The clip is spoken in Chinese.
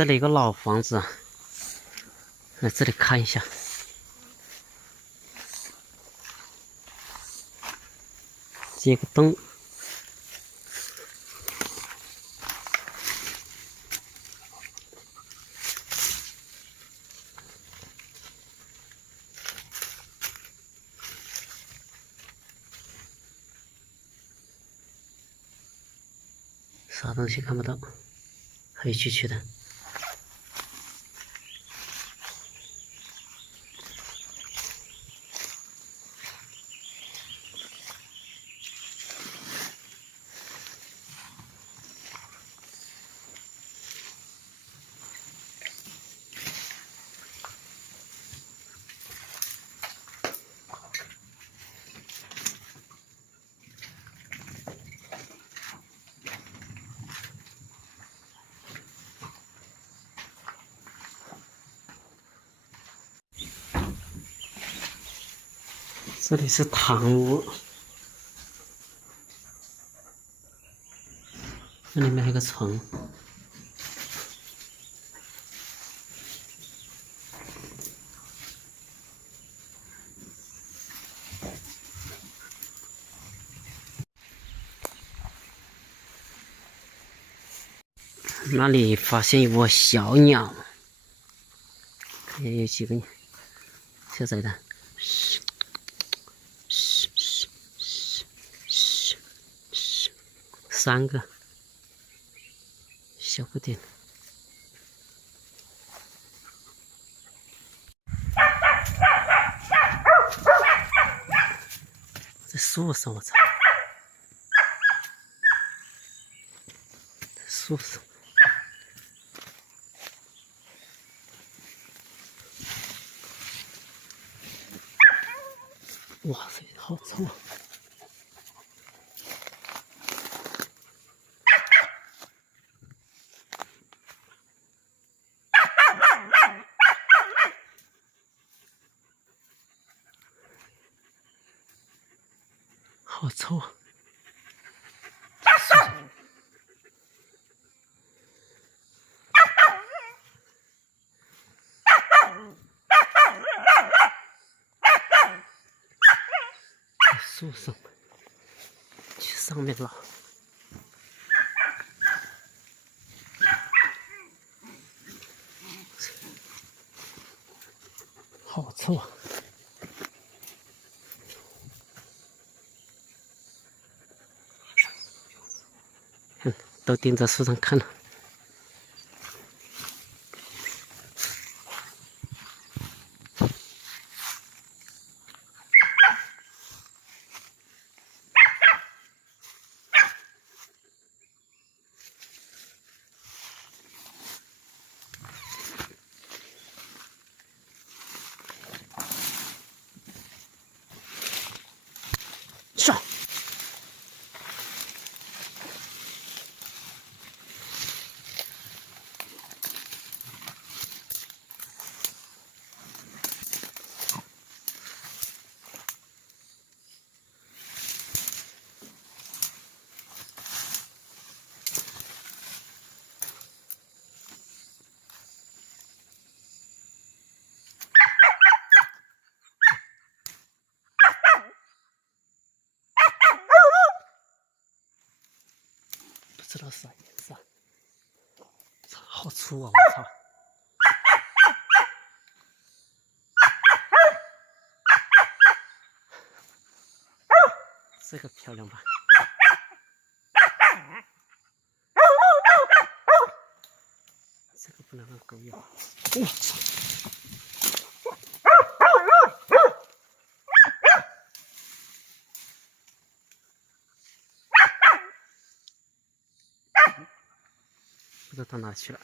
这里有个老房子啊，来这里看一下。这个洞，啥东西看不到，黑黢黢的。这里是堂屋，那里面还有个床。那里发现一窝小鸟，也有几个小崽的。3个小不点，在树上，我操，在树上，哇塞，好臭啊！好臭啊！树上，去上面捞。好臭啊！都盯着树上看了。上。不知道啥颜色，操，好粗啊！我操，这个漂亮吧？这个不能让狗咬。我操！不知道到哪去了。